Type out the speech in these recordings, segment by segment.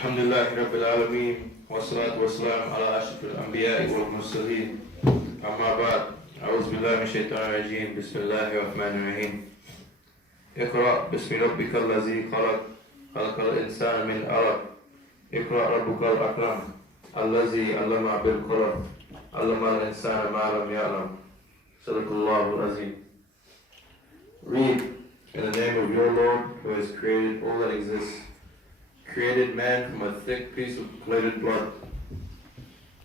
Alhamdulillah Rabbil Alameen, wassalatu wassalam ala ashrafil anbiya'i wal mursaleen. Amma ba'd, a'udhu billahi minash shaitanir rajeem, bismillahir rahmanir rahim. Iqra' bismi rabbikal ladzi khalaq, khalaqal insana min 'alaq. Iqra' rabbukal akram, allazi 'allama bil qalam, 'allamal insana ma lam ya'lam. Sadaqallahu azim. Read in the name of your Lord who has created all that exists, created man from a thick piece of clotted blood.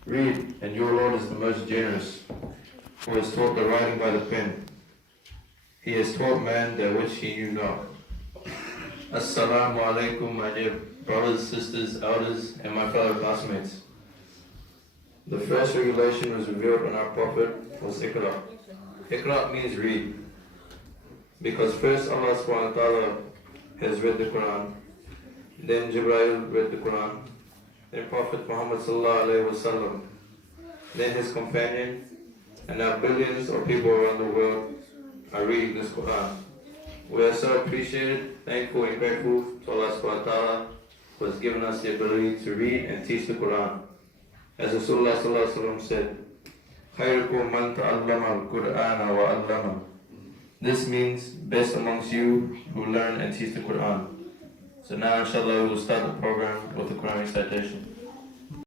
Read, and your Lord is the most generous, who has taught the writing by the pen. He has taught man that which he knew not. Assalamu alaikum, my dear brothers, sisters, elders, and my fellow classmates. The first regulation was revealed on our Prophet was Iqra. Iqra means read. Because first Allah subhanahu wa ta'ala has read the Quran, then Jibreel read the Quran, then Prophet Muhammad sallallahu alayhi wasallam, then his companion, and now billions of people around the world are reading this Quran. We are so appreciated, thankful and grateful to Allah subhanahu wa ta'ala who has given us the ability to read and teach the Quran. As Rasulullah sallallahu alayhi wa sallam said, خَيْرُكُمْ مَنْ تَعَلَّمَ الْقُرْآنَ وَعَلَّمَهُ. This means best amongst you who learn and teach the Quran. So now inshallah we will start the program with the Quran recitation.